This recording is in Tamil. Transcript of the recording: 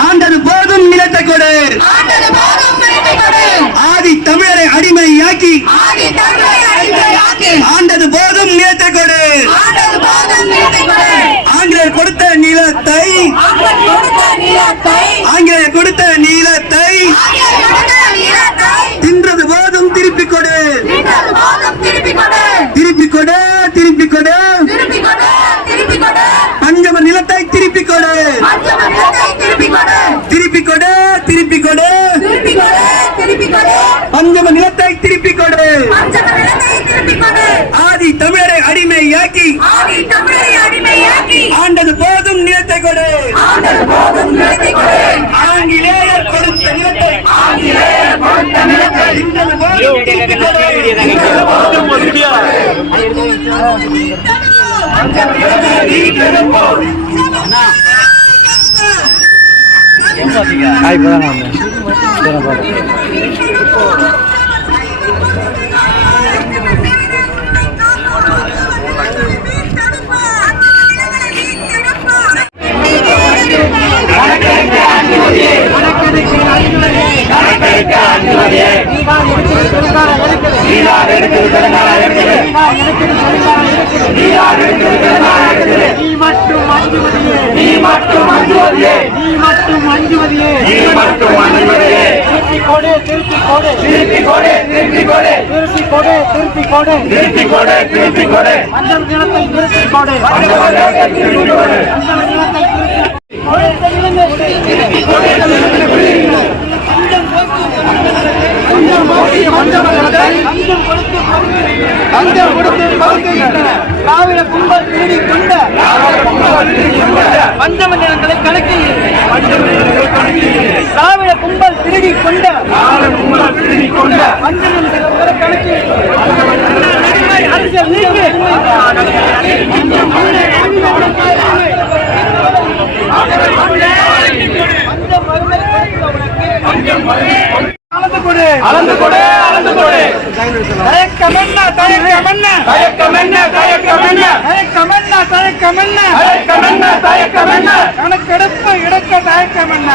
ஆண்டது போதும் நிலத்தை கொடு. ஆதி தமிழரை அடிமையாக்கி. ஆண்டது போதும் நிலத்தை கொடு. ஆங்கிலேயர் கொடுத்த நிலத்தை. ஆங்கிலேயர் கொடுத்த நீளத்தை பஞ்சம நிலத்தை திருப்பி கொடு ஆதி தமிழரை அடிமையாக்கி ஆண்டது போதும் நிலத்தை கொடு ஆங்கிலேயர் கொடுத்த நிலத்தை ஆய் இப்பதான் நீ மட்டும் அஞ்சுவதியே நீ மட்டும் அஞ்சுவதியே நீ மட்டும் அஞ்சுவதியே நீ மட்டும் அஞ்சுவதியே திருப்பி கொடு திருப்பி கொடு திருப்பி கொடு திருப்பி கொடு திருப்பி கொடு திருப்பி கொடு திருப்பி கொடு திருப்பி கொடு மஞ்சள் நிலத்தை திருப்பி கொடு மஞ்சள் நிலத்தை திருப்பி கொடு மஞ்சள் நிலத்தை திருப்பி கொடு கொஞ்சம் போக்கி மஞ்சள் தஞ்சம் கொடுத்து பகுத்துகின்ற திராவிட கும்பல் திருடி கொண்ட பஞ்சம நிலங்களை கணக்கில் திராவிட கும்பல் திருடி கொண்ட நிலங்களை கணக்கில் அரசியல் நீக்கு கொடு அளந்து கொடு அளந்து கொடு தயக்கம் என்ன தயக்கம் என்ன தயக்கம் என்ன தயக்கம் என்ன தயக்கம் என்ன தயக்கம் என்ன தயக்கம் என்ன தயக்கம் என்ன கணக்கெடுப்பு எடுக்க தயக்கம் என்ன